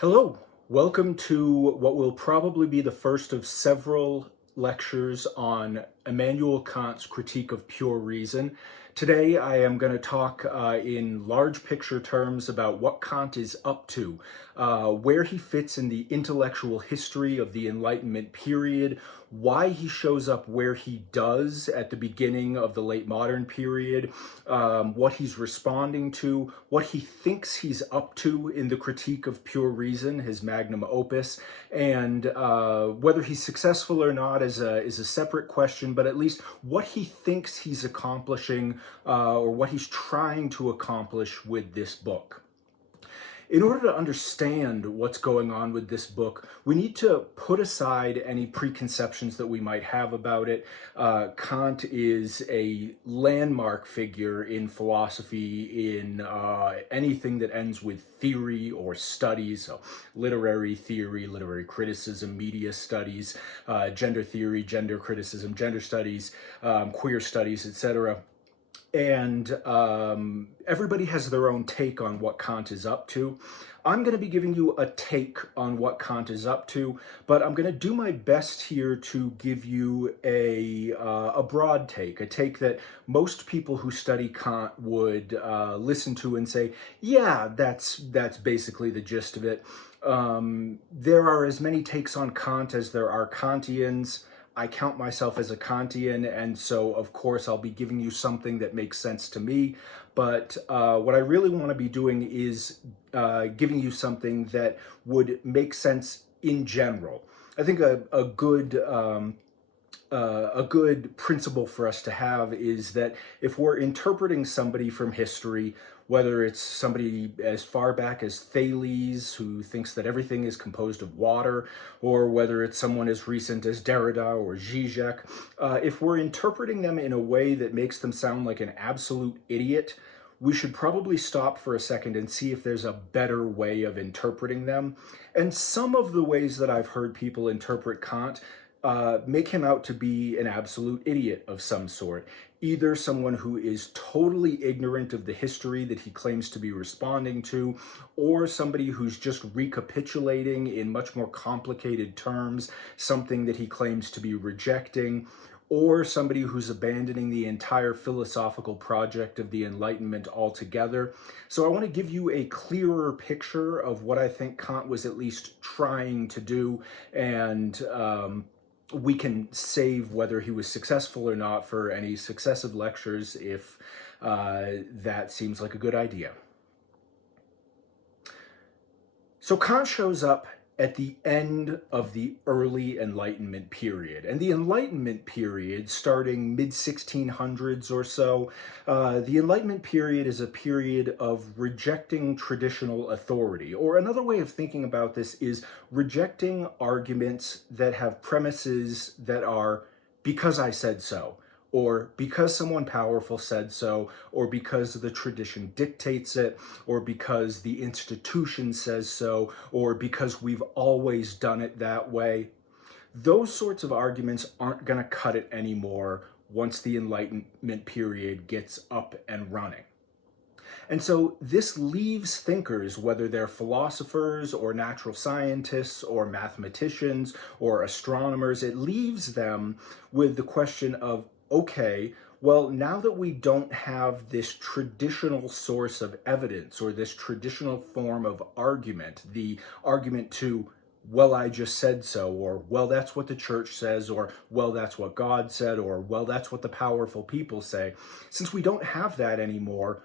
Hello, welcome to what will probably be the first of several lectures on Immanuel Kant's critique of pure reason. Today I am going to talk in large picture terms about what Kant is up to, where he fits in the intellectual history of the Enlightenment period, why he shows up where he does at the beginning of the late modern period, what he's responding to, what he thinks he's up to in the critique of pure reason, his magnum opus, and whether he's successful or not is a separate question, but at least what he thinks he's accomplishing or what he's trying to accomplish with this book. In order to understand what's going on with this book, we need to put aside any preconceptions that we might have about it. Kant is a landmark figure in philosophy, in anything that ends with theory or studies, so literary theory, literary criticism, media studies, gender theory, gender criticism, gender studies, queer studies, etc. And everybody has their own take on what Kant is up to. I'm going to be giving you a take on what Kant is up to, but I'm going to do my best here to give you a broad take, a take that most people who study Kant would listen to and say, yeah, that's basically the gist of it. There are as many takes on Kant as there are Kantians. I count myself as a Kantian, and so of course I'll be giving you something that makes sense to me, but what I really want to be doing is giving you something that would make sense in general. I think a good principle for us to have is that if we're interpreting somebody from history, whether it's somebody as far back as Thales, who thinks that everything is composed of water, or whether it's someone as recent as Derrida or Zizek, if we're interpreting them in a way that makes them sound like an absolute idiot, we should probably stop for a second and see if there's a better way of interpreting them. And some of the ways that I've heard people interpret Kant make him out to be an absolute idiot of some sort. Either someone who is totally ignorant of the history that he claims to be responding to, or somebody who's just recapitulating in much more complicated terms something that he claims to be rejecting, or somebody who's abandoning the entire philosophical project of the Enlightenment altogether. So I want to give you a clearer picture of what I think Kant was at least trying to do, and we can save whether he was successful or not for any successive lectures if that seems like a good idea. So Kant shows up at the end of the early Enlightenment period. And the Enlightenment period, starting mid-1600s or so, the Enlightenment period is a period of rejecting traditional authority. Or another way of thinking about this is rejecting arguments that have premises that are because I said so, or because someone powerful said so, or because the tradition dictates it, or because the institution says so, or because we've always done it that way. Those sorts of arguments aren't going to cut it anymore once the Enlightenment period gets up and running. And so this leaves thinkers, whether they're philosophers or natural scientists or mathematicians or astronomers, it leaves them with the question of, okay, well, now that we don't have this traditional source of evidence or this traditional form of argument, the argument to, well, I just said so, or, well, that's what the church says, or, well, that's what God said, or, well, that's what the powerful people say. Since we don't have that anymore,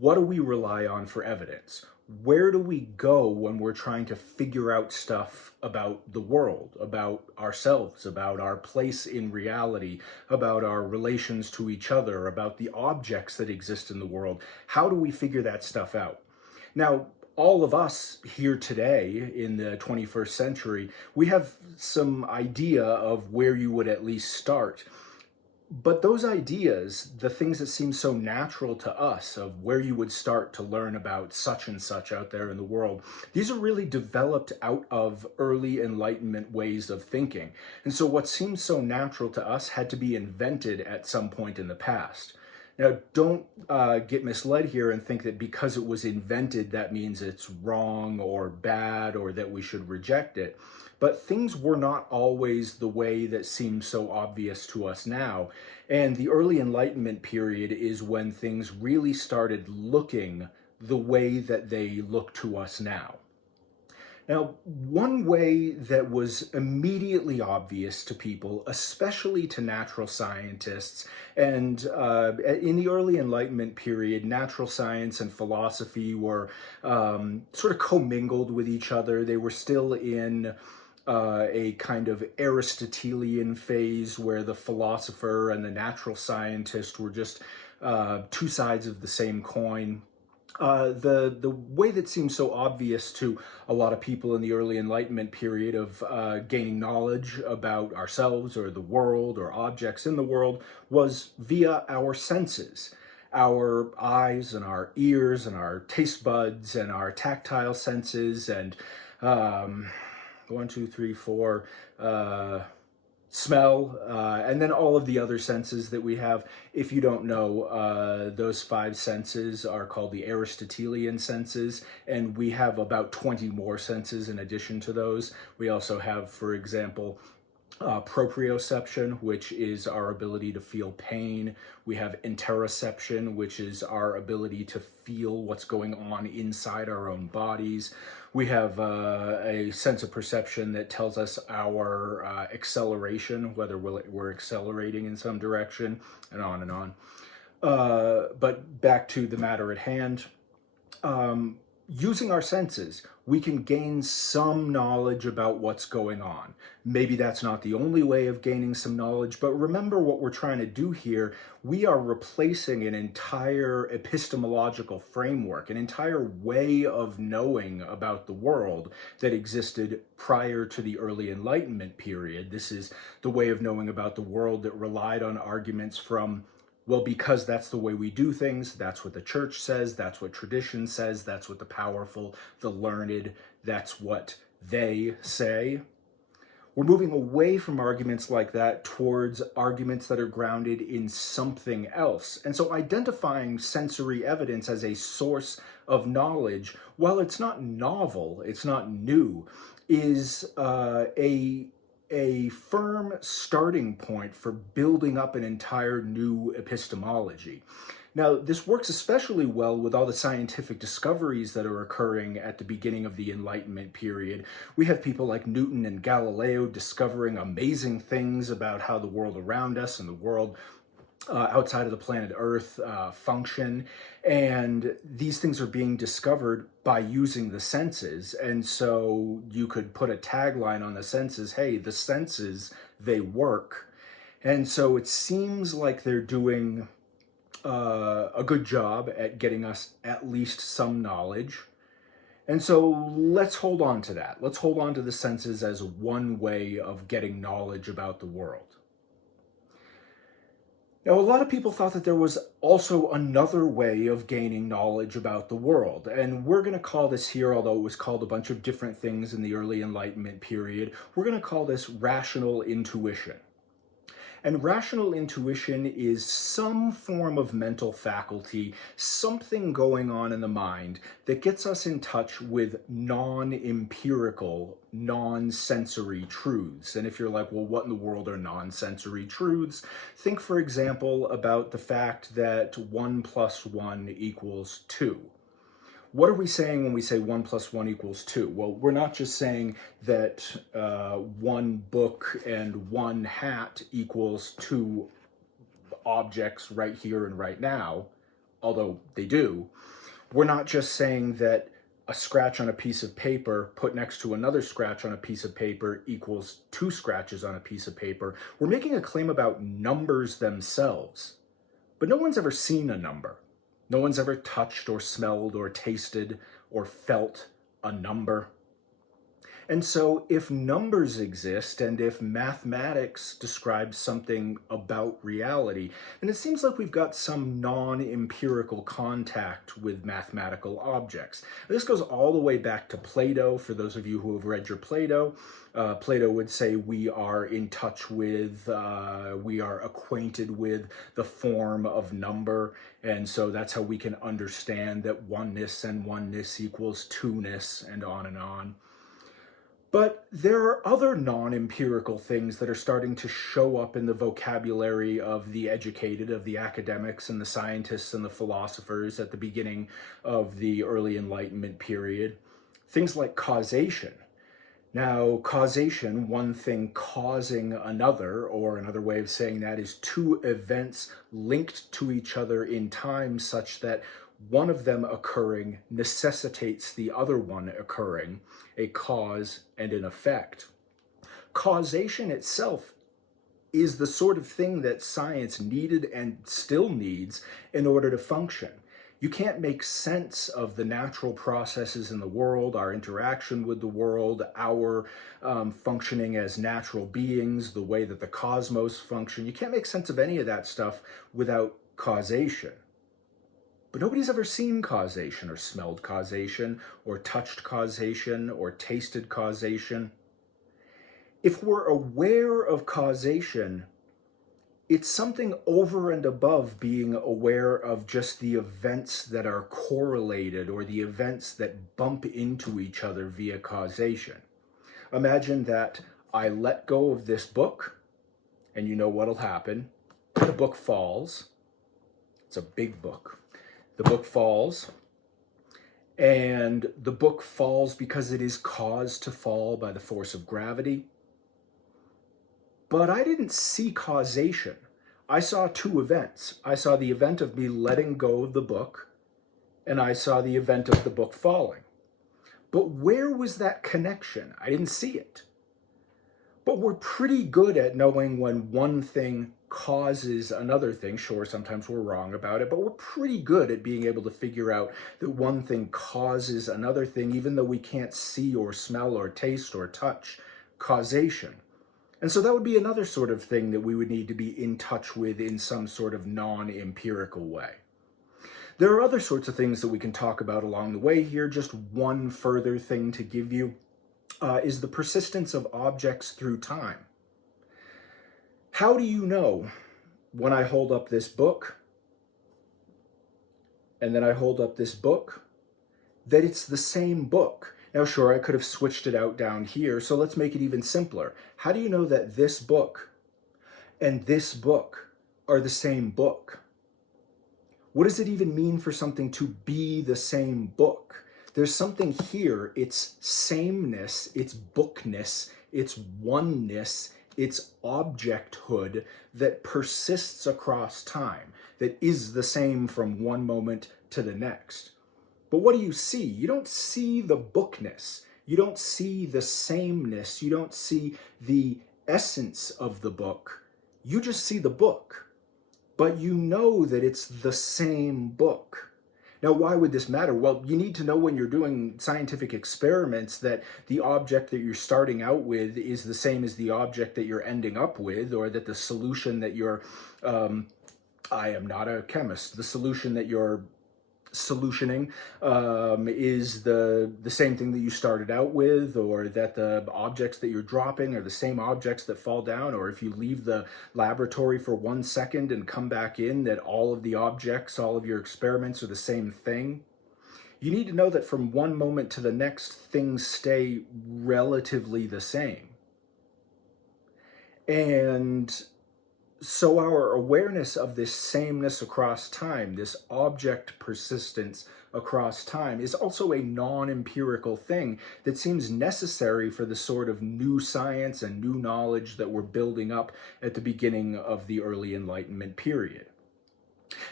what do we rely on for evidence? Where do we go when we're trying to figure out stuff about the world, about ourselves, about our place in reality, about our relations to each other, about the objects that exist in the world? How do we figure that stuff out? Now, all of us here today in the 21st century, we have some idea of where you would at least start. But those ideas, the things that seem so natural to us of where you would start to learn about such and such out there in the world, these are really developed out of early Enlightenment ways of thinking. And so what seems so natural to us had to be invented at some point in the past. Now, don't get misled here and think that because it was invented, that means it's wrong or bad or that we should reject it. But things were not always the way that seems so obvious to us now. And the early Enlightenment period is when things really started looking the way that they look to us now. Now, one way that was immediately obvious to people, especially to natural scientists, and in the early Enlightenment period, natural science and philosophy were sort of commingled with each other. They were still in a kind of Aristotelian phase where the philosopher and the natural scientist were just two sides of the same coin. The way that seems so obvious to a lot of people in the early Enlightenment period of gaining knowledge about ourselves or the world or objects in the world was via our senses. Our eyes and our ears and our taste buds and our tactile senses and 1, 2, 3, 4, smell, and then all of the other senses that we have. If you don't know, those 5 senses are called the Aristotelian senses, and we have about 20 more senses in addition to those. We also have, for example, proprioception, which is our ability to feel pain. We have interoception, which is our ability to feel what's going on inside our own bodies. We have a sense of perception that tells us our acceleration, whether we're accelerating in some direction, and on and on. But back to the matter at hand. Using our senses, we can gain some knowledge about what's going on. Maybe that's not the only way of gaining some knowledge, but remember what we're trying to do here. We are replacing an entire epistemological framework, an entire way of knowing about the world that existed prior to the early Enlightenment period. This is the way of knowing about the world that relied on arguments from, well, because that's the way we do things, that's what the church says, that's what tradition says, that's what the powerful, the learned, that's what they say. We're moving away from arguments like that towards arguments that are grounded in something else. And so identifying sensory evidence as a source of knowledge, while it's not novel, it's not new, is a firm starting point for building up an entire new epistemology. Now, this works especially well with all the scientific discoveries that are occurring at the beginning of the Enlightenment period. We have people like Newton and Galileo discovering amazing things about how the world around us and the world outside of the planet Earth function, and these things are being discovered by using the senses. And so you could put a tagline on the senses, hey, the senses, they work. And so it seems like they're doing a good job at getting us at least some knowledge. And so let's hold on to that. Let's hold on to the senses as one way of getting knowledge about the world. Now, a lot of people thought that there was also another way of gaining knowledge about the world, and we're going to call this here, although it was called a bunch of different things in the early Enlightenment period, we're going to call this rational intuition. And rational intuition is some form of mental faculty, something going on in the mind that gets us in touch with non-empirical, non-sensory truths. And if you're like, well, what in the world are non-sensory truths? Think, for example, about the fact that 1 + 1 = 2. What are we saying when we say 1 + 1 = 2? Well, we're not just saying that 1 book and 1 hat equals 2 objects right here and right now, although they do. We're not just saying that a scratch on a piece of paper put next to another scratch on a piece of paper equals 2 scratches on a piece of paper. We're making a claim about numbers themselves, but no one's ever seen a number. No one's ever touched or smelled or tasted or felt a number. And so if numbers exist and if mathematics describes something about reality, then it seems like we've got some non-empirical contact with mathematical objects. This goes all the way back to Plato. For those of you who have read your Plato, Plato would say we are in touch with, we are acquainted with the form of number. And so that's how we can understand that oneness and oneness equals two-ness, and on and on. But there are other non-empirical things that are starting to show up in the vocabulary of the educated, of the academics and the scientists and the philosophers at the beginning of the early Enlightenment period. Things like causation. Now, causation, one thing causing another, or another way of saying that is two events linked to each other in time such that one of them occurring necessitates the other one occurring, a cause and an effect. Causation itself is the sort of thing that science needed and still needs in order to function. You can't make sense of the natural processes in the world, our interaction with the world, our functioning as natural beings, the way that the cosmos function. You can't make sense of any of that stuff without causation. But nobody's ever seen causation or smelled causation or touched causation or tasted causation. If we're aware of causation, it's something over and above being aware of just the events that are correlated or the events that bump into each other via causation. Imagine that I let go of this book, and you know what'll happen. The book falls. It's a big book. The book falls, and the book falls because it is caused to fall by the force of gravity. But I didn't see causation. I saw two events. I saw the event of me letting go of the book, and I saw the event of the book falling. But where was that connection? I didn't see it. But we're pretty good at knowing when one thing causes another thing. Sure, sometimes we're wrong about it, but we're pretty good at being able to figure out that one thing causes another thing, even though we can't see or smell or taste or touch causation. And so that would be another sort of thing that we would need to be in touch with in some sort of non-empirical way. There are other sorts of things that we can talk about along the way here. Just one further thing to give you is the persistence of objects through time. How do you know when I hold up this book and then I hold up this book that it's the same book? Now, sure, I could have switched it out down here, so let's make it even simpler. How do you know that this book and this book are the same book? What does it even mean for something to be the same book? There's something here, it's sameness, it's bookness, it's oneness, it's objecthood that persists across time, that is the same from one moment to the next. But what do you see? You don't see the bookness. You don't see the sameness. You don't see the essence of the book. You just see the book. But you know that it's the same book. Now, why would this matter? Well, you need to know when you're doing scientific experiments that the object that you're starting out with is the same as the object that you're ending up with, or that the solution that you're, I am not a chemist, the solution that you're solutioning is the same thing that you started out with, or that the objects that you're dropping are the same objects that fall down, or if you leave the laboratory for 1 second and come back in, that all of the objects, all of your experiments are the same thing. You need to know that from one moment to the next, things stay relatively the same. And so our awareness of this sameness across time, this object persistence across time, is also a non-empirical thing that seems necessary for the sort of new science and new knowledge that we're building up at the beginning of the early Enlightenment period.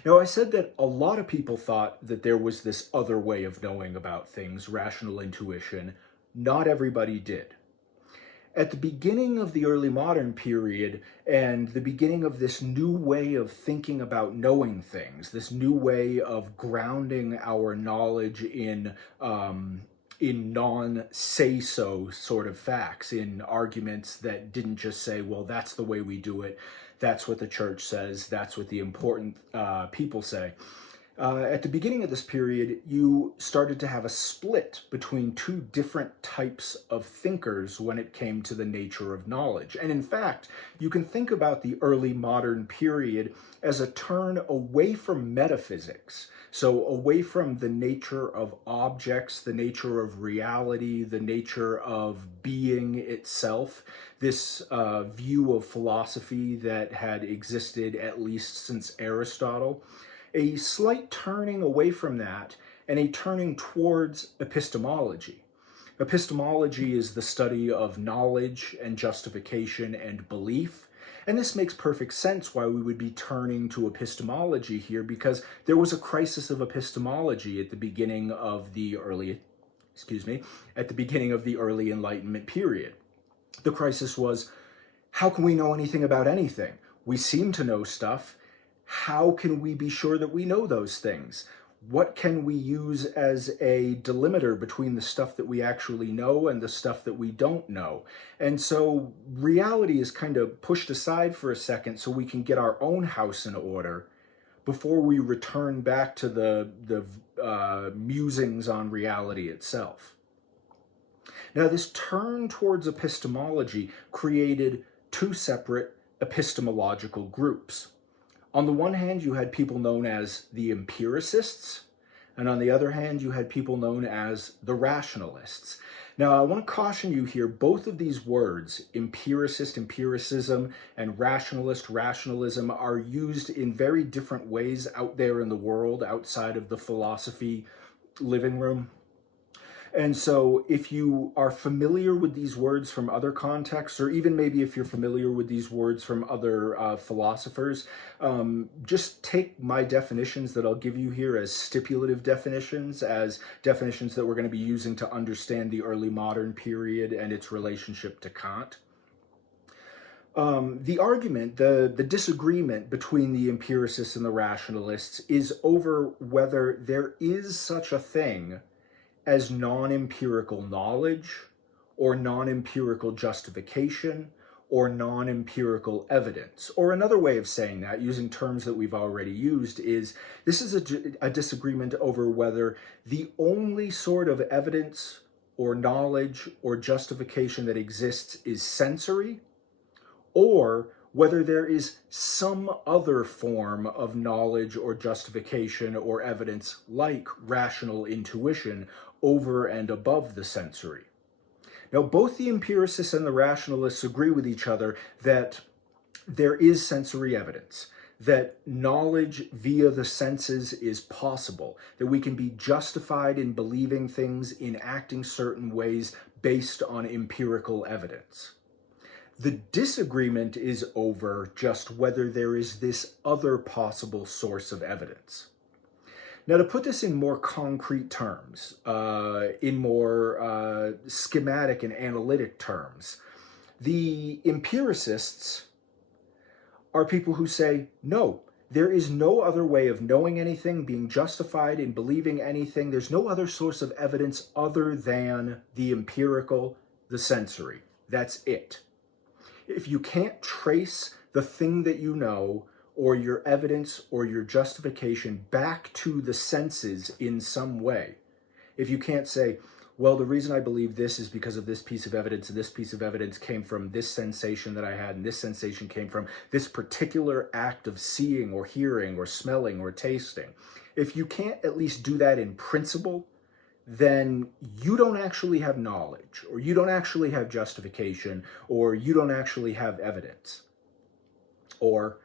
Now, I said that a lot of people thought that there was this other way of knowing about things, rational intuition. Not everybody did. At the beginning of the early modern period and the beginning of this new way of thinking about knowing things, this new way of grounding our knowledge in in non-say-so sort of facts, in arguments that didn't just say, well, that's the way we do it, that's what the church says, that's what the important people say. At the beginning of this period, you started to have a split between two different types of thinkers when it came to the nature of knowledge. And in fact, you can think about the early modern period as a turn away from metaphysics. So away from the nature of objects, the nature of reality, the nature of being itself, this view of philosophy that had existed at least since Aristotle. A slight turning away from that and a turning towards epistemology. Epistemology is the study of knowledge and justification and belief. And this makes perfect sense why we would be turning to epistemology here, because there was a crisis of epistemology at the beginning of the early Enlightenment period. The crisis was, how can we know anything about anything? We seem to know stuff. How can we be sure that we know those things? What can we use as a delimiter between the stuff that we actually know and the stuff that we don't know? And so reality is kind of pushed aside for a second so we can get our own house in order before we return back to the musings on reality itself. Now, this turn towards epistemology created two separate epistemological groups. On the one hand, you had people known as the empiricists, and on the other hand, you had people known as the rationalists. Now, I want to caution you here, both of these words, empiricist, empiricism, and rationalist, rationalism, are used in very different ways out there in the world, outside of the philosophy living room. And so if you are familiar with these words from other contexts, or even maybe if you're familiar with these words from other philosophers, just take my definitions that I'll give you here as stipulative definitions, as definitions that we're going to be using to understand the early modern period and its relationship to Kant. The argument, the disagreement between the empiricists and the rationalists is over whether there is such a thing as non-empirical knowledge, or non-empirical justification, or non-empirical evidence. Or another way of saying that, using terms that we've already used, is this is a disagreement over whether the only sort of evidence or knowledge or justification that exists is sensory, or whether there is some other form of knowledge or justification or evidence like rational intuition over and above the sensory. Now, both the empiricists and the rationalists agree with each other that there is sensory evidence, that knowledge via the senses is possible, that we can be justified in believing things, in acting certain ways based on empirical evidence. The disagreement is over just whether there is this other possible source of evidence. Now, to put this in more concrete terms, in more schematic and analytic terms, the empiricists are people who say, no, there is no other way of knowing anything, being justified in believing anything. There's no other source of evidence other than the empirical, the sensory. That's it. If you can't trace the thing that you know, or your evidence or your justification back to the senses in some way, if you can't say, well, the reason I believe this is because of this piece of evidence, and this piece of evidence came from this sensation that I had, and this sensation came from this particular act of seeing or hearing or smelling or tasting. If you can't at least do that in principle, then you don't actually have knowledge, or you don't actually have justification, or you don't actually have evidence. Or,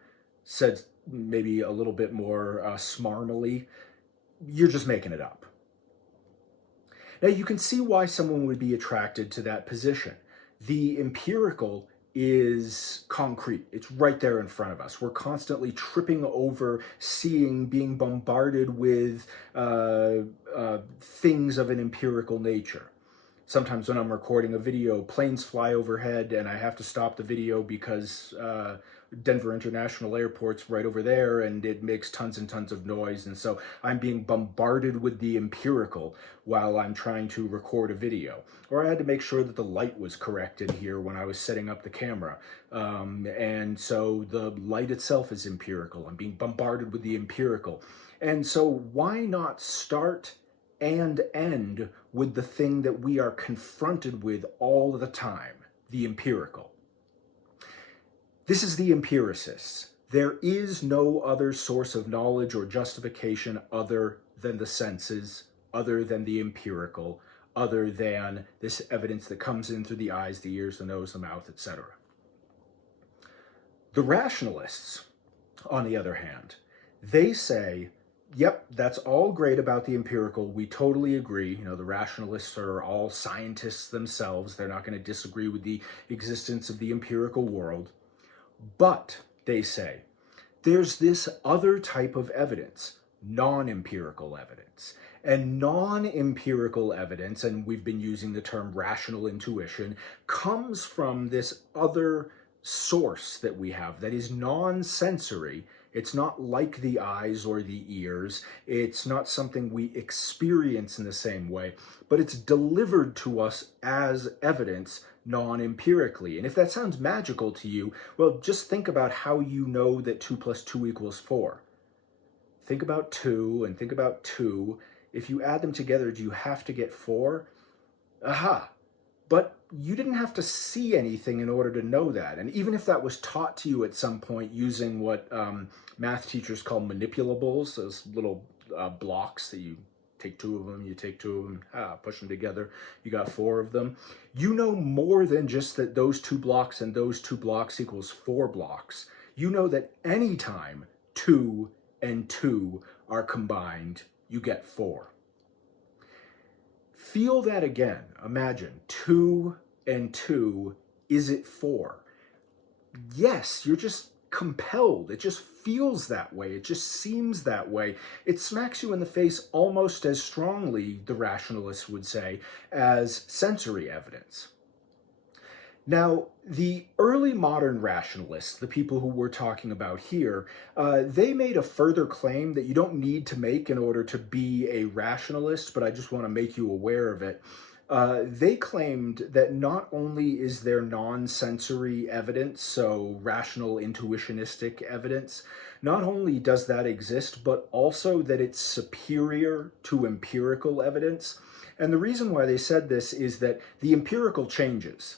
said maybe a little bit more smarmily, you're just making it up. Now, you can see why someone would be attracted to that position. The empirical is concrete. It's right there in front of us. We're constantly tripping over, seeing, being bombarded with things of an empirical nature. Sometimes when I'm recording a video, planes fly overhead and I have to stop the video because Denver International Airport's right over there and it makes tons and tons of noise. And so I'm being bombarded with the empirical while I'm trying to record a video. Or I had to make sure that the light was correct in here when I was setting up the camera. And so the light itself is empirical. I'm being bombarded with the empirical. And so why not start and end with the thing that we are confronted with all the time, the empirical? This is the empiricists. There is no other source of knowledge or justification other than the senses, other than the empirical, other than this evidence that comes in through the eyes, the ears, the nose, the mouth, etc. The rationalists, on the other hand, they say, yep, that's all great about the empirical. We totally agree. You know, the rationalists are all scientists themselves. They're not going to disagree with the existence of the empirical world. But, they say, there's this other type of evidence, non-empirical evidence. And non-empirical evidence, and we've been using the term rational intuition, comes from this other source that we have that is non-sensory. It's not like the eyes or the ears. It's not something we experience in the same way, but it's delivered to us as evidence non-empirically. And if that sounds magical to you, well, just think about how you know that 2 + 2 = 4. Think about 2 and think about 2. If you add them together, do you have to get 4? Aha! But you didn't have to see anything in order to know that. And even if that was taught to you at some point using what math teachers call manipulables, those little blocks that you take 2 of them, you take 2 of them, push them together, you got 4 of them. You know more than just that those 2 blocks and those 2 blocks equals 4 blocks. You know that anytime 2 and 2 are combined, you get 4. Feel that again. Imagine 2 and 2, is it 4? Yes, you're just compelled. It just feels that way. It just seems that way. It smacks you in the face almost as strongly, the rationalists would say, as sensory evidence. Now, the early modern rationalists, the people who we're talking about here, they made a further claim that you don't need to make in order to be a rationalist, but I just want to make you aware of it. They claimed that not only is there non-sensory evidence, so rational intuitionistic evidence, not only does that exist, but also that it's superior to empirical evidence. And the reason why they said this is that the empirical changes.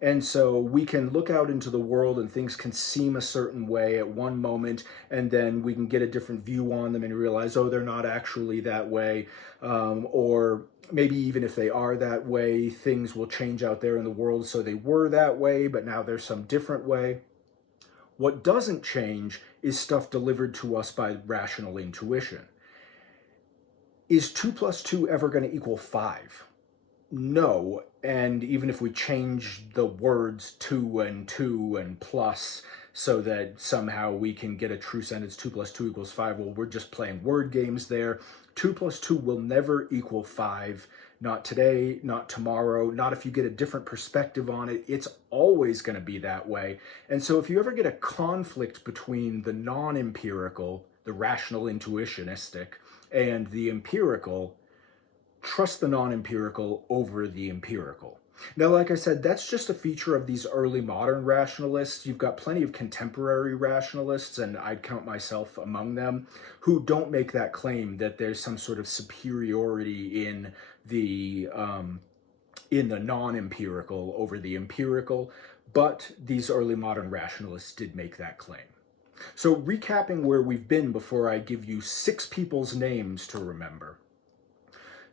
And so we can look out into the world and things can seem a certain way at one moment, and then we can get a different view on them and realize, oh, they're not actually that way. Or maybe even if they are that way, things will change out there in the world. So they were that way, but now there's some different way. What doesn't change is stuff delivered to us by rational intuition. Is 2 + 2 ever going to equal 5? No, and even if we change the words 2 and plus so that somehow we can get a true sentence 2 + 2 = 5, well, we're just playing word games there. 2 + 2 will never equal 5. Not today, not tomorrow, not if you get a different perspective on it. It's always going to be that way. And so if you ever get a conflict between the non-empirical, the rational intuitionistic, and the empirical, trust the non-empirical over the empirical. Now, like I said, that's just a feature of these early modern rationalists. You've got plenty of contemporary rationalists, and I'd count myself among them, who don't make that claim that there's some sort of superiority in the non-empirical over the empirical, but these early modern rationalists did make that claim. So recapping where we've been before I give you 6 people's names to remember.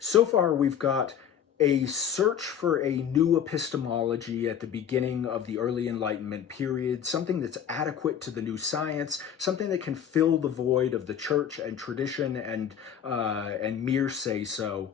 So far, we've got a search for a new epistemology at the beginning of the early Enlightenment period, something that's adequate to the new science, something that can fill the void of the church and tradition and mere say-so.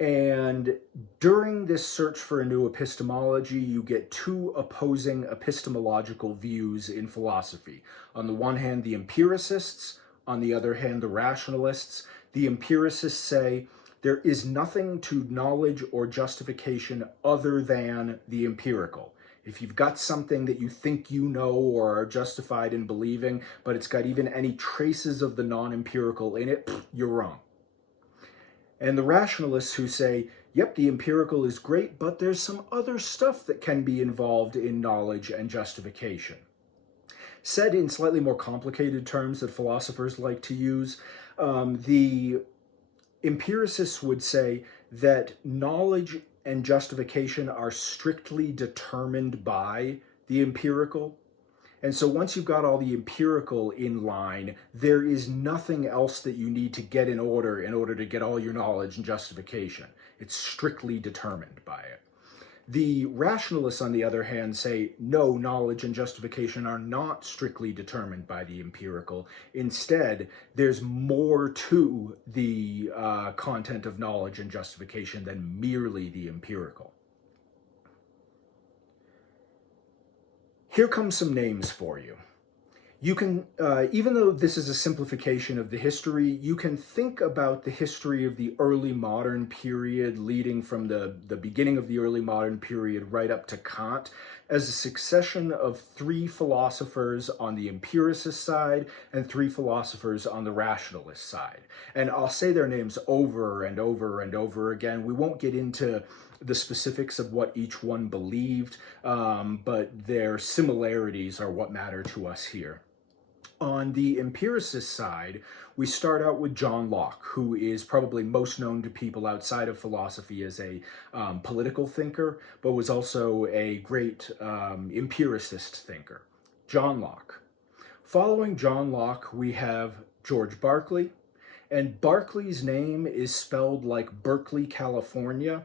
And during this search for a new epistemology, you get 2 opposing epistemological views in philosophy. On the one hand, the empiricists, on the other hand, the rationalists. The empiricists say There is nothing to knowledge or justification other than the empirical. If you've got something that you think you know or are justified in believing, but it's got even any traces of the non-empirical in it, you're wrong. And the rationalists who say, yep, the empirical is great, but there's some other stuff that can be involved in knowledge and justification. Said in slightly more complicated terms that philosophers like to use, the empiricists would say that knowledge and justification are strictly determined by the empirical. And so once you've got all the empirical in line, there is nothing else that you need to get in order to get all your knowledge and justification. It's strictly determined by it. The rationalists, on the other hand, say, no, knowledge and justification are not strictly determined by the empirical. Instead, there's more to the content of knowledge and justification than merely the empirical. Here come some names for you. You can, even though this is a simplification of the history, you can think about the history of the early modern period leading from the beginning of the early modern period right up to Kant as a succession of three philosophers on the empiricist side and three philosophers on the rationalist side. And I'll say their names over and over and over again. We won't get into the specifics of what each one believed, but their similarities are what matter to us here. On the empiricist side, we start out with John Locke, who is probably most known to people outside of philosophy as a political thinker, but was also a great empiricist thinker. John Locke. Following John Locke, we have George Berkeley, and Berkeley's name is spelled like Berkeley, California,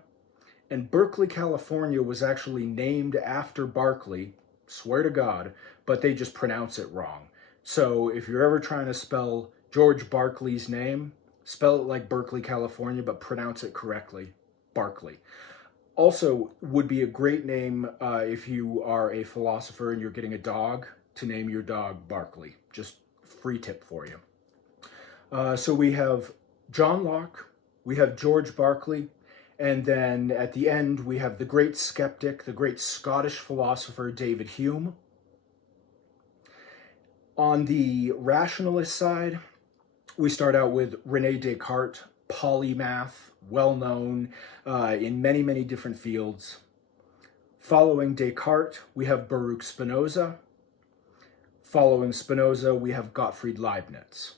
and Berkeley, California was actually named after Berkeley, swear to God, but they just pronounce it wrong. So if you're ever trying to spell George Berkeley's name, spell it like Berkeley, California, but pronounce it correctly, Berkeley. Also would be a great name if you are a philosopher and you're getting a dog, to name your dog Berkeley. Just free tip for you. So we have John Locke, we have George Berkeley, and then at the end we have the great skeptic, the great Scottish philosopher David Hume. On the rationalist side, we start out with René Descartes, polymath, well-known in many, many different fields. Following Descartes, we have Baruch Spinoza. Following Spinoza, we have Gottfried Leibniz.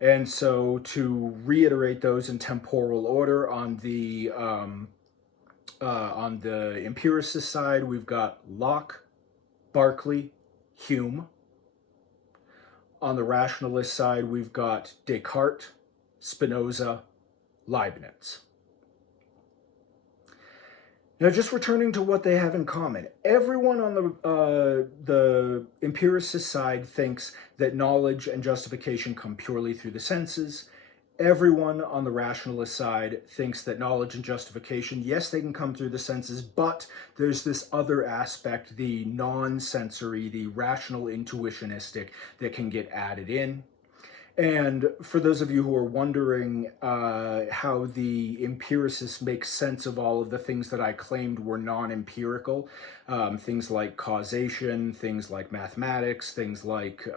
And so to reiterate those in temporal order, on the empiricist side, we've got Locke, Berkeley, Hume. On the rationalist side, we've got Descartes, Spinoza, Leibniz. Now, just returning to what they have in common, everyone on the empiricist side thinks that knowledge and justification come purely through the senses. Everyone on the rationalist side thinks that knowledge and justification, yes, they can come through the senses, but there's this other aspect, the non-sensory, the rational intuitionistic, that can get added in. And for those of you who are wondering how the empiricists make sense of all of the things that I claimed were non-empirical, things like causation, things like mathematics, things like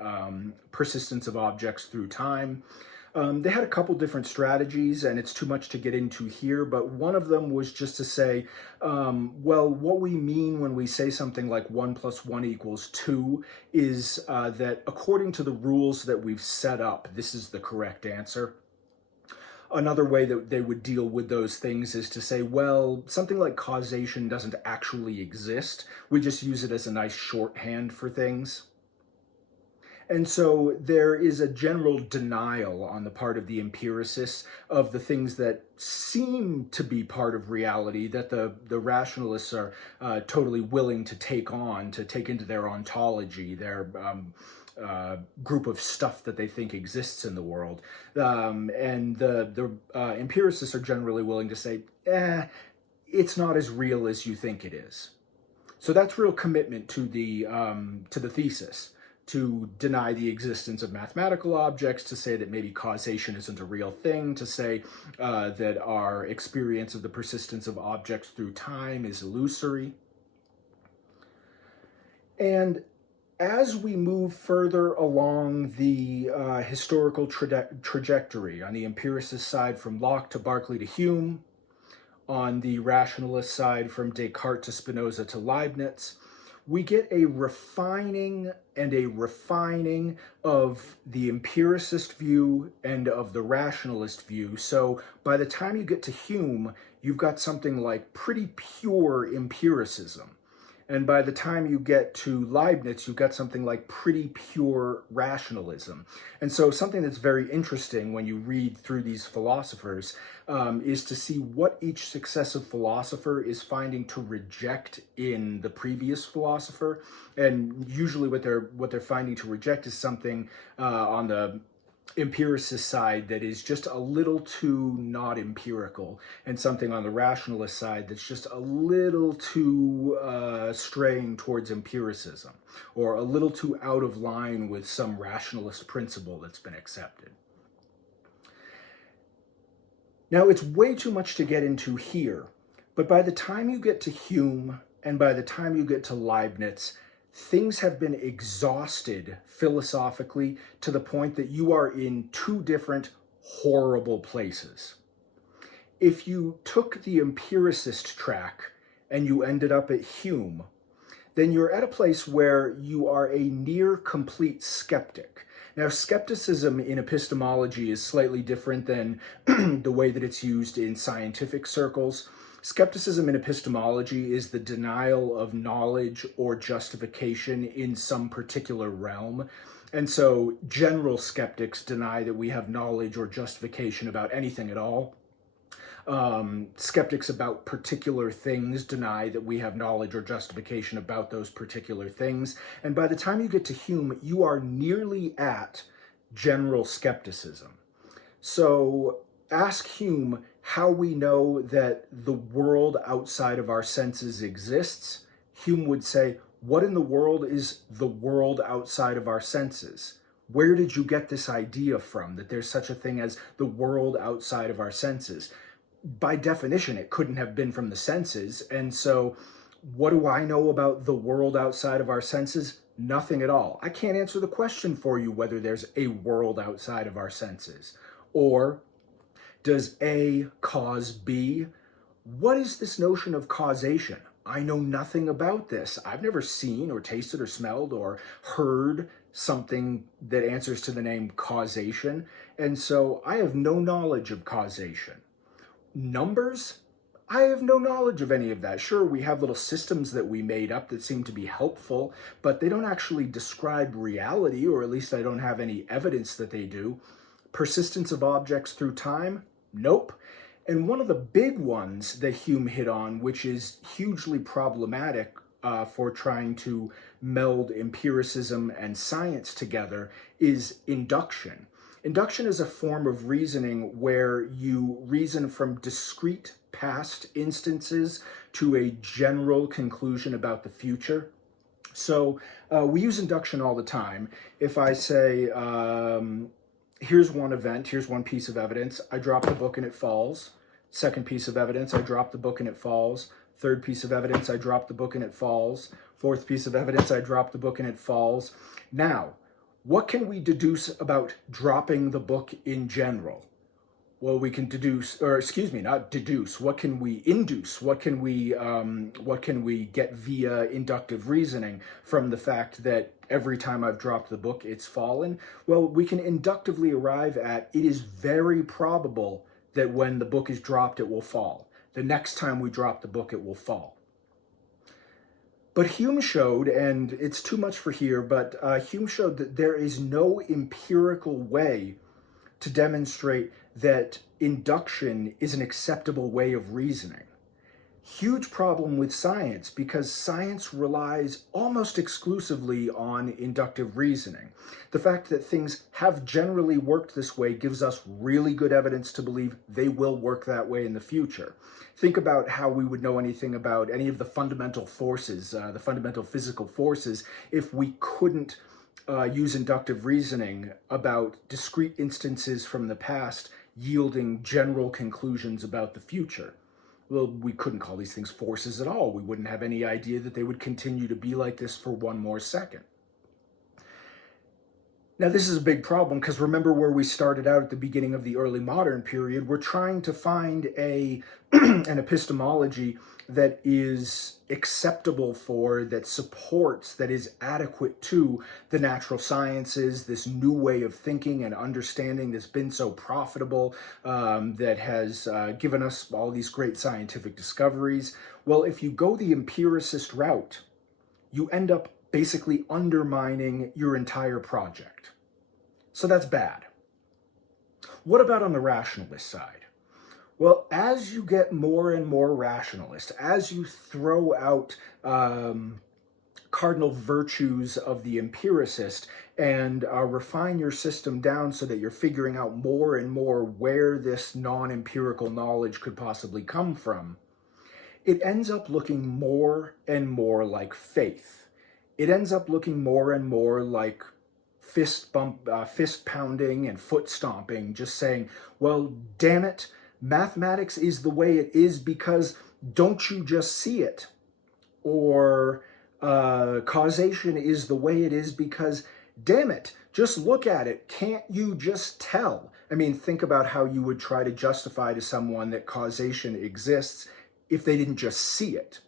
persistence of objects through time, they had a couple different strategies, and it's too much to get into here, but one of them was just to say, well, what we mean when we say something like 1 + 1 = 2 is that according to the rules that we've set up, this is the correct answer. Another way that they would deal with those things is to say, well, something like causation doesn't actually exist. We just use it as a nice shorthand for things. And so there is a general denial on the part of the empiricists of the things that seem to be part of reality that the rationalists are totally willing to take on, to take into their ontology, their group of stuff that they think exists in the world. And the empiricists are generally willing to say, it's not as real as you think it is. So that's real commitment to the thesis, to deny the existence of mathematical objects, to say that maybe causation isn't a real thing, to say that our experience of the persistence of objects through time is illusory. And as we move further along the historical trajectory, on the empiricist side from Locke to Berkeley to Hume, on the rationalist side from Descartes to Spinoza to Leibniz, we get a refining and a refining of the empiricist view and of the rationalist view. So by the time you get to Hume, you've got something like pretty pure empiricism. And by the time you get to Leibniz, you've got something like pretty pure rationalism. And so something that's very interesting when you read through these philosophers is to see what each successive philosopher is finding to reject in the previous philosopher. And usually what they're finding to reject is something on the empiricist side that is just a little too not empirical, and something on the rationalist side that's just a little too straying towards empiricism, or a little too out of line with some rationalist principle that's been accepted. Now, it's way too much to get into here, but by the time you get to Hume and by the time you get to Leibniz, things have been exhausted philosophically to the point that you are in two different horrible places. If you took the empiricist track and you ended up at Hume, then you're at a place where you are a near complete skeptic. Now, skepticism in epistemology is slightly different than the way that it's used in scientific circles. Skepticism in epistemology is the denial of knowledge or justification in some particular realm. And so general skeptics deny that we have knowledge or justification about anything at all. Skeptics about particular things deny that we have knowledge or justification about those particular things. And by the time you get to Hume, you are nearly at general skepticism. So ask Hume how we know that the world outside of our senses exists. Hume would say, what in the world is the world outside of our senses? Where did you get this idea from, that there's such a thing as the world outside of our senses? By definition, it couldn't have been from the senses. And so what do I know about the world outside of our senses? Nothing at all. I can't answer the question for you whether there's a world outside of our senses. Or does A cause B? What is this notion of causation? I know nothing about this. I've never seen or tasted or smelled or heard something that answers to the name causation. And so I have no knowledge of causation. Numbers? I have no knowledge of any of that. Sure, we have little systems that we made up that seem to be helpful, but they don't actually describe reality, or at least I don't have any evidence that they do. Persistence of objects through time? Nope. And one of the big ones that Hume hit on, which is hugely problematic for trying to meld empiricism and science together, is induction. Induction is a form of reasoning where you reason from discrete past instances to a general conclusion about the future. So we use induction all the time. If I say, here's one event, here's one piece of evidence, I drop the book and it falls. Second piece of evidence, I drop the book and it falls. Third piece of evidence, I drop the book and it falls. Fourth piece of evidence, I drop the book and it falls. Now, what can we deduce about dropping the book in general? Well, we can deduce, or excuse me, not deduce. What can we induce? What can we get via inductive reasoning from the fact that every time I've dropped the book, it's fallen? Well, we can inductively arrive at it is very probable that when the book is dropped, it will fall. The next time we drop the book, it will fall. But Hume showed, and it's too much for here, but Hume showed that there is no empirical way to demonstrate that induction is an acceptable way of reasoning. Huge problem with science, because science relies almost exclusively on inductive reasoning. The fact that things have generally worked this way gives us really good evidence to believe they will work that way in the future. Think about how we would know anything about any of the fundamental forces, the fundamental physical forces, if we couldn't use inductive reasoning about discrete instances from the past yielding general conclusions about the future. Well, we couldn't call these things forces at all. We wouldn't have any idea that they would continue to be like this for one more second. Now, this is a big problem because remember where we started out at the beginning of the early modern period. We're trying to find an epistemology that is acceptable for, that supports, that is adequate to the natural sciences, this new way of thinking and understanding that's been so profitable, that has given us all these great scientific discoveries. Well, if you go the empiricist route, you end up basically undermining your entire project. So that's bad. What about on the rationalist side? Well, as you get more and more rationalist, as you throw out cardinal virtues of the empiricist and refine your system down so that you're figuring out more and more where this non-empirical knowledge could possibly come from, it ends up looking more and more like faith. It ends up looking more and more like fist pounding and foot stomping, just saying, well, damn it, mathematics is the way it is because don't you just see it? Or causation is the way it is because, damn it, just look at it. Can't you just tell? I mean, think about how you would try to justify to someone that causation exists if they didn't just see it.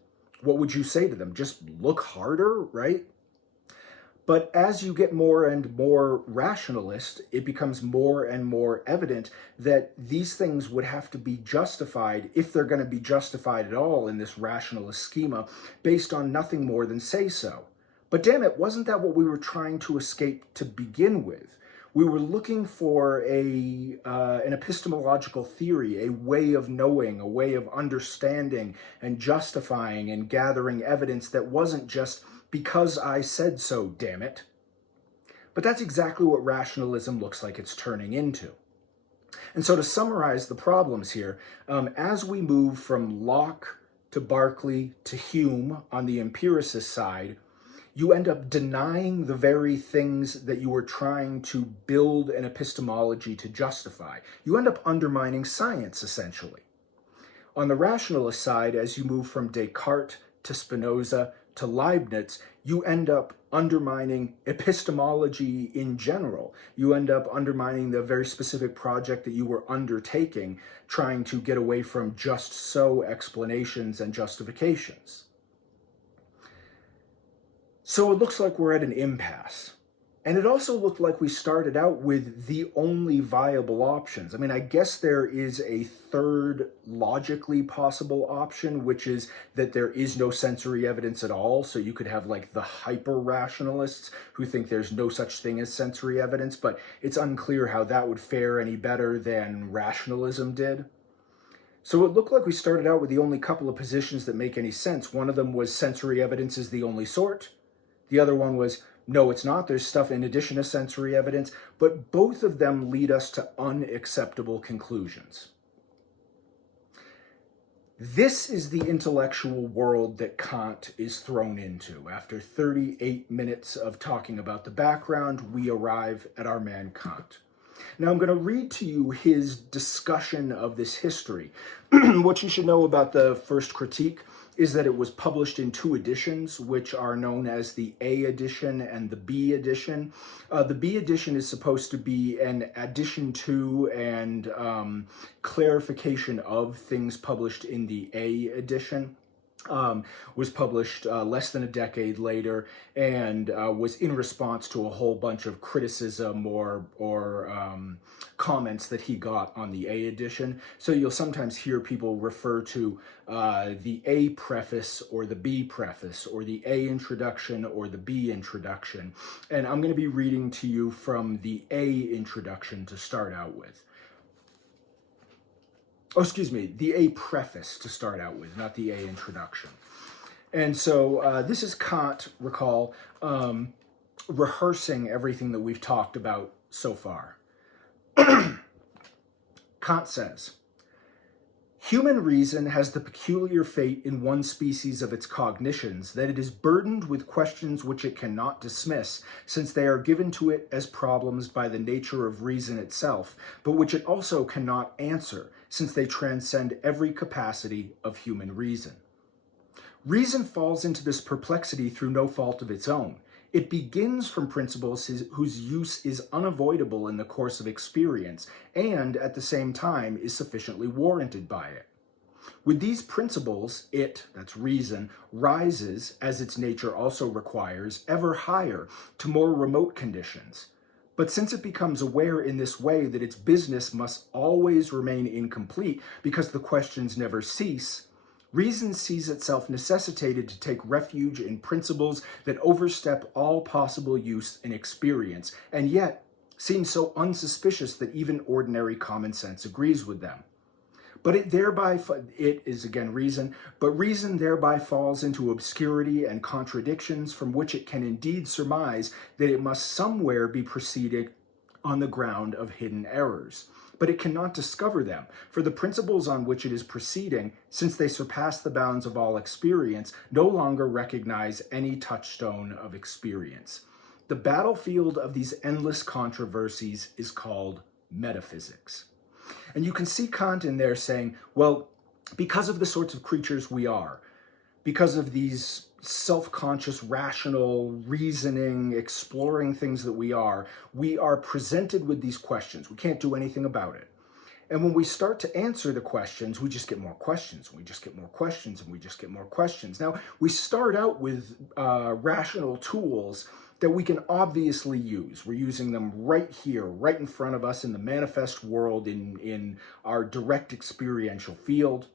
What would you say to them? Just look harder, right? But as you get more and more rationalist, it becomes more and more evident that these things would have to be justified, if they're going to be justified at all in this rationalist schema, based on nothing more than say so. But damn it, wasn't that what we were trying to escape to begin with? We were looking for an epistemological theory, a way of knowing, a way of understanding and justifying and gathering evidence that wasn't just because I said so, damn it. But that's exactly what rationalism looks like it's turning into. And so to summarize the problems here, as we move from Locke to Berkeley to Hume on the empiricist side, you end up denying the very things that you were trying to build an epistemology to justify. You end up undermining science, essentially. On the rationalist side, as you move from Descartes to Spinoza to Leibniz, you end up undermining epistemology in general. You end up undermining the very specific project that you were undertaking, trying to get away from just so explanations and justifications. So it looks like we're at an impasse. And it also looked like we started out with the only viable options. I mean, I guess there is a third logically possible option, which is that there is no sensory evidence at all. So you could have like the hyper-rationalists who think there's no such thing as sensory evidence, but it's unclear how that would fare any better than rationalism did. So it looked like we started out with the only couple of positions that make any sense. One of them was sensory evidence is the only sort. The other one was, no, it's not. There's stuff in addition to sensory evidence, but both of them lead us to unacceptable conclusions. This is the intellectual world that Kant is thrown into. After 38 minutes of talking about the background, we arrive at our man Kant. Now I'm going to read to you his discussion of this history. What you should know about the first critique is that it was published in two editions, which are known as the A edition and the B edition. The B edition is supposed to be an addition to and clarification of things published in the A edition. Was published less than a decade later and was in response to a whole bunch of criticism or comments that he got on the A edition. So you'll sometimes hear people refer to the A preface or the B preface or the A introduction or the B introduction. And I'm going to be reading to you from the A introduction to start out with. Oh, excuse me, the A preface to start out with, not the A introduction. And so this is Kant, recall, rehearsing everything that we've talked about so far. Kant says, Human reason has the peculiar fate in one species of its cognitions that it is burdened with questions which it cannot dismiss, since they are given to it as problems by the nature of reason itself, but which it also cannot answer, since they transcend every capacity of human reason. Reason falls into this perplexity through no fault of its own. It begins from principles whose use is unavoidable in the course of experience, and at the same time is sufficiently warranted by it. With these principles, it, that's reason, rises, as its nature also requires, ever higher to more remote conditions. But since it becomes aware in this way that its business must always remain incomplete because the questions never cease, reason sees itself necessitated to take refuge in principles that overstep all possible use and experience, and yet seem so unsuspicious that even ordinary common sense agrees with them. But it is again reason, but reason thereby falls into obscurity and contradictions from which it can indeed surmise that it must somewhere be proceeding on the ground of hidden errors. But it cannot discover them, for the principles on which it is proceeding, since they surpass the bounds of all experience, no longer recognize any touchstone of experience. The battlefield of these endless controversies is called metaphysics. And you can see Kant in there saying, well, because of the sorts of creatures we are, because of these self-conscious, rational, reasoning, exploring things that we are presented with these questions. We can't do anything about it. And when we start to answer the questions, we just get more questions, and we just get more questions, and we just get more questions. Now, we start out with rational tools that we can obviously use. We're using them right here, right in front of us in the manifest world, in our direct experiential field.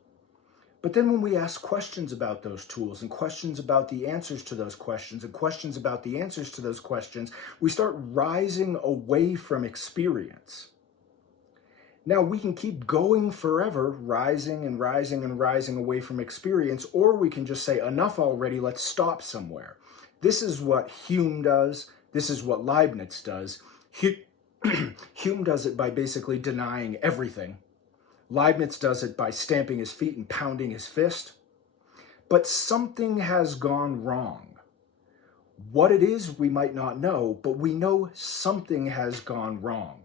But then when we ask questions about those tools and questions about the answers to those questions and questions about the answers to those questions, we start rising away from experience. Now, we can keep going forever, rising and rising and rising away from experience, or we can just say, enough already, let's stop somewhere. This is what Hume does. This is what Leibniz does. Hume does it by basically denying everything. Leibniz does it by stamping his feet and pounding his fist. But something has gone wrong. What it is, we might not know, but we know something has gone wrong.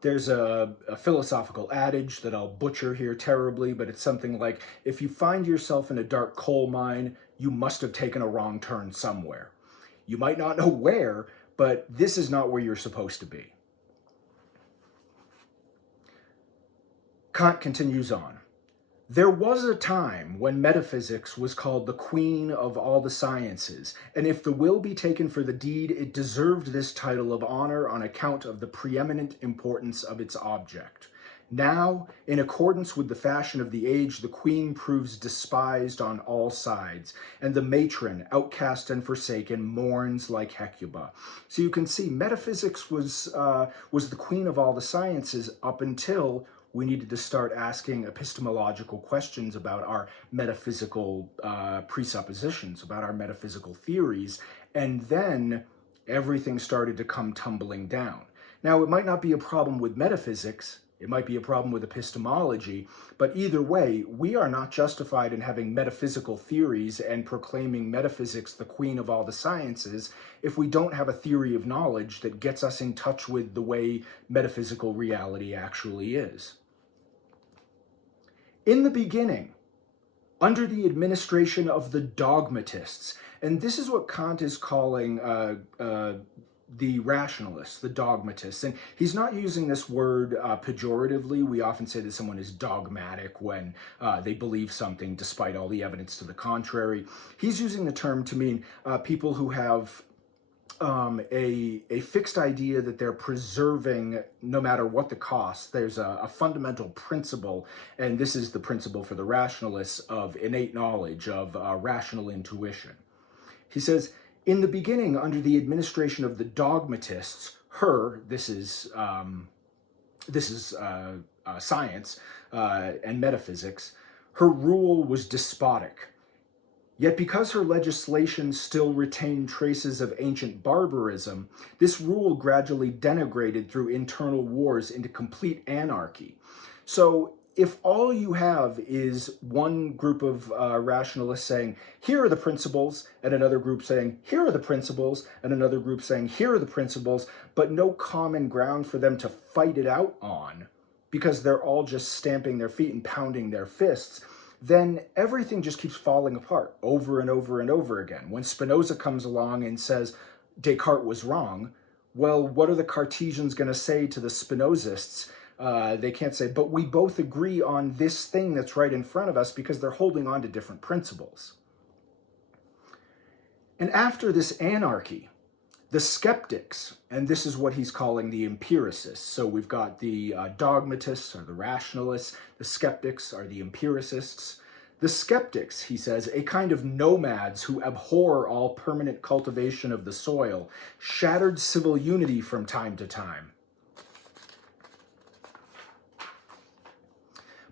There's a philosophical adage that I'll butcher here terribly, but it's something like, if you find yourself in a dark coal mine, you must have taken a wrong turn somewhere. You might not know where, but this is not where you're supposed to be. Kant continues on. There was a time when metaphysics was called the queen of all the sciences, and if the will be taken for the deed, it deserved this title of honor on account of the preeminent importance of its object. Now, in accordance with the fashion of the age, the queen proves despised on all sides, and the matron, outcast and forsaken, mourns like Hecuba. So you can see metaphysics was the queen of all the sciences up until we needed to start asking epistemological questions about our metaphysical presuppositions, about our metaphysical theories, and then everything started to come tumbling down. Now, it might not be a problem with metaphysics, it might be a problem with epistemology, but either way, we are not justified in having metaphysical theories and proclaiming metaphysics the queen of all the sciences if we don't have a theory of knowledge that gets us in touch with the way metaphysical reality actually is. In the beginning, under the administration of the dogmatists, and this is what Kant is calling the rationalists, the dogmatists, and he's not using this word pejoratively. We often say that someone is dogmatic when they believe something despite all the evidence to the contrary. He's using the term to mean people who have a fixed idea that they're preserving no matter what the cost. There's a fundamental principle, and this is the principle for the rationalists of innate knowledge, of rational intuition. He says, in the beginning, under the administration of the dogmatists, this is science and metaphysics, her rule was despotic. Yet because her legislation still retained traces of ancient barbarism, this rule gradually denigrated through internal wars into complete anarchy. So if all you have is one group of rationalists saying, here are the principles, and another group saying, here are the principles, and another group saying, here are the principles, but no common ground for them to fight it out on, because they're all just stamping their feet and pounding their fists, then everything just keeps falling apart over and over and over again. When Spinoza comes along and says Descartes was wrong, well, what are the Cartesians going to say to the Spinozists? They can't say, but we both agree on this thing that's right in front of us, because they're holding on to different principles. And after this anarchy, the skeptics, and this is what he's calling the empiricists. So we've got the dogmatists or the rationalists. The skeptics are the empiricists. The skeptics, he says, a kind of nomads who abhor all permanent cultivation of the soil, shattered civil unity from time to time.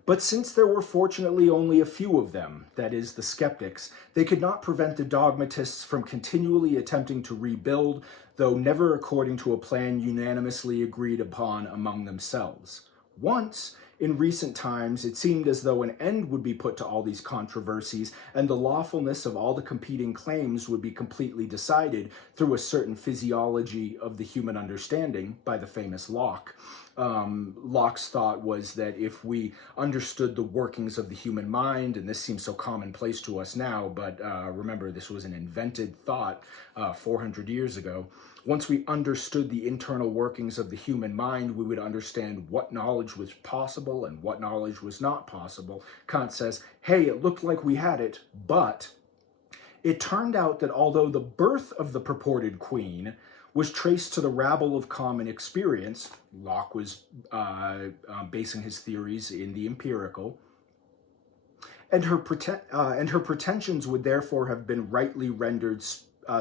But since there were fortunately only a few of them, that is, the skeptics, they could not prevent the dogmatists from continually attempting to rebuild, though never according to a plan unanimously agreed upon among themselves. Once, in recent times, it seemed as though an end would be put to all these controversies, and the lawfulness of all the competing claims would be completely decided through a certain physiology of the human understanding by the famous Locke. Locke's thought was that if we understood the workings of the human mind, and this seems so commonplace to us now, but remember, this was an invented thought 400 years ago. Once we understood the internal workings of the human mind, we would understand what knowledge was possible and what knowledge was not possible. Kant says, hey, it looked like we had it, but it turned out that although the birth of the purported queen was traced to the rabble of common experience, Locke was basing his theories in the empirical, and her pretensions would therefore have been rightly rendered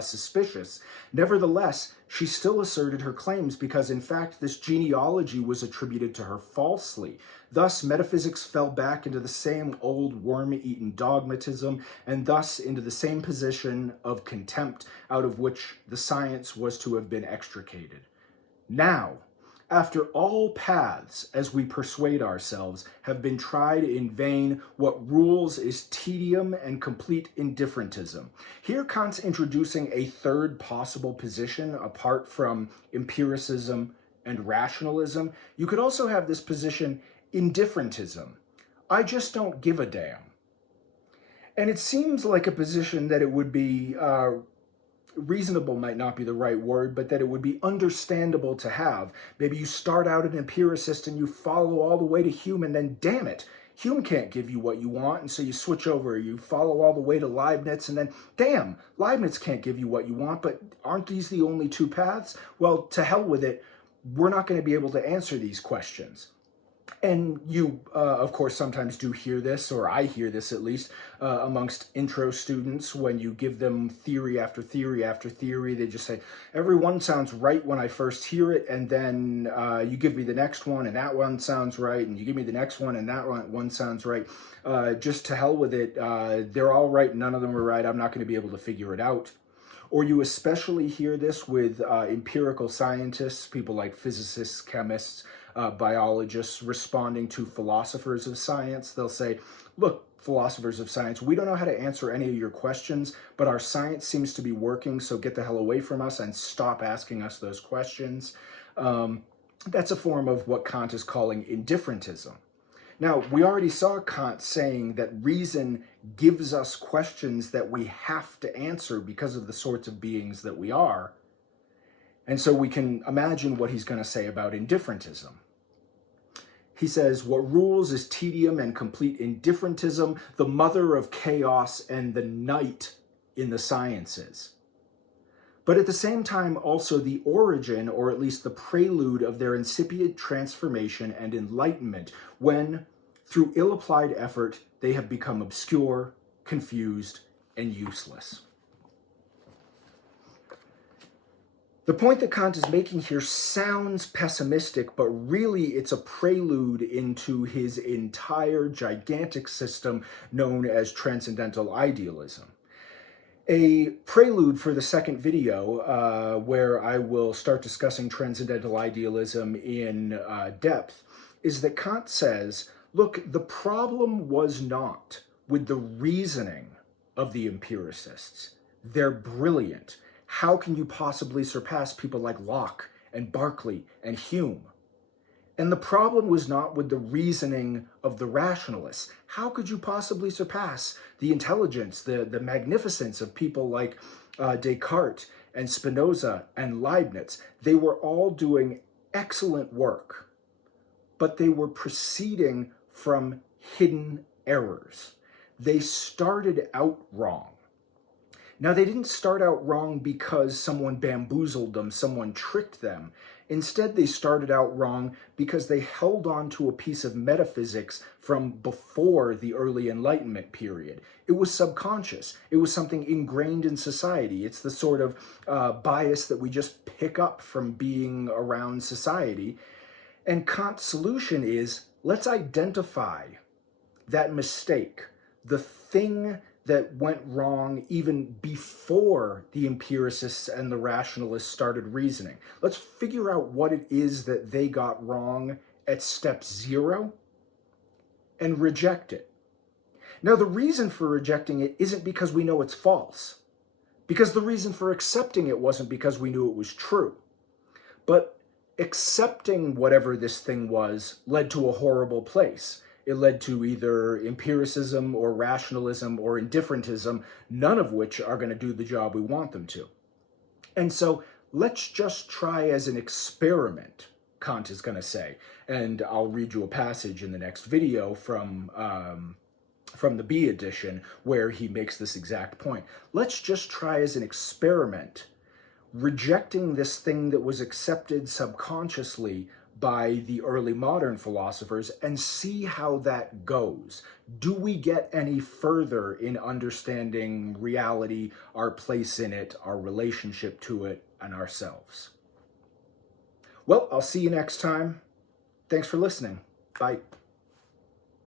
suspicious. Nevertheless, she still asserted her claims because, in fact, this genealogy was attributed to her falsely. Thus, metaphysics fell back into the same old worm-eaten dogmatism, and thus into the same position of contempt out of which the science was to have been extricated. Now, after all paths, as we persuade ourselves, have been tried in vain, what rules is tedium and complete indifferentism. Here Kant's introducing a third possible position apart from empiricism and rationalism. You could also have this position, indifferentism. I just don't give a damn. And it seems like a position that it would be reasonable might not be the right word, but that it would be understandable to have. Maybe you start out an empiricist and you follow all the way to Hume, and then, damn it, Hume can't give you what you want, and so you switch over. You follow all the way to Leibniz, and then, damn, Leibniz can't give you what you want, but aren't these the only two paths? Well, to hell with it, we're not going to be able to answer these questions. And you, of course, sometimes do hear this, or I hear this at least, amongst intro students when you give them theory after theory after theory. They just say, every one sounds right when I first hear it, and then you give me the next one, and that one sounds right, and you give me the next one, and that one sounds right. Just to hell with it. They're all right, none of them are right. I'm not going to be able to figure it out. Or you especially hear this with empirical scientists, people like physicists, chemists, biologists responding to philosophers of science. They'll say, look, philosophers of science, we don't know how to answer any of your questions, but our science seems to be working, so get the hell away from us and stop asking us those questions. That's a form of what Kant is calling indifferentism. Now, we already saw Kant saying that reason gives us questions that we have to answer because of the sorts of beings that we are. And so we can imagine what he's going to say about indifferentism. He says, what rules is tedium and complete indifferentism, the mother of chaos and the night in the sciences. But at the same time, also the origin, or at least the prelude of their incipient transformation and enlightenment, when, through ill-applied effort, they have become obscure, confused, and useless. The point that Kant is making here sounds pessimistic, but really it's a prelude into his entire gigantic system known as Transcendental Idealism. A prelude for the second video, where I will start discussing Transcendental Idealism in depth, is that Kant says, Look, the problem was not with the reasoning of the empiricists. They're brilliant. How can you possibly surpass people like Locke and Berkeley and Hume? And the problem was not with the reasoning of the rationalists. How could you possibly surpass the intelligence, the magnificence of people like Descartes and Spinoza and Leibniz? They were all doing excellent work, but they were proceeding from hidden errors. They started out wrong. Now, they didn't start out wrong because someone bamboozled them, someone tricked them. Instead, they started out wrong because they held on to a piece of metaphysics from before the early Enlightenment period. It was subconscious. It was something ingrained in society. It's the sort of bias that we just pick up from being around society. And Kant's solution is, let's identify that mistake, the thing that went wrong even before the empiricists and the rationalists started reasoning. Let's figure out what it is that they got wrong at step 0 and reject it. Now, the reason for rejecting it isn't because we know it's false, because the reason for accepting it wasn't because we knew it was true. But accepting whatever this thing was led to a horrible place. It led to either empiricism or rationalism or indifferentism, none of which are going to do the job we want them to. And so let's just try as an experiment, Kant is going to say. And I'll read you a passage in the next video from the B edition where he makes this exact point. Let's just try as an experiment, rejecting this thing that was accepted subconsciously by the early modern philosophers and see how that goes. Do we get any further in understanding reality, our place in it, our relationship to it, and ourselves? Well, I'll see you next time. Thanks for listening. Bye.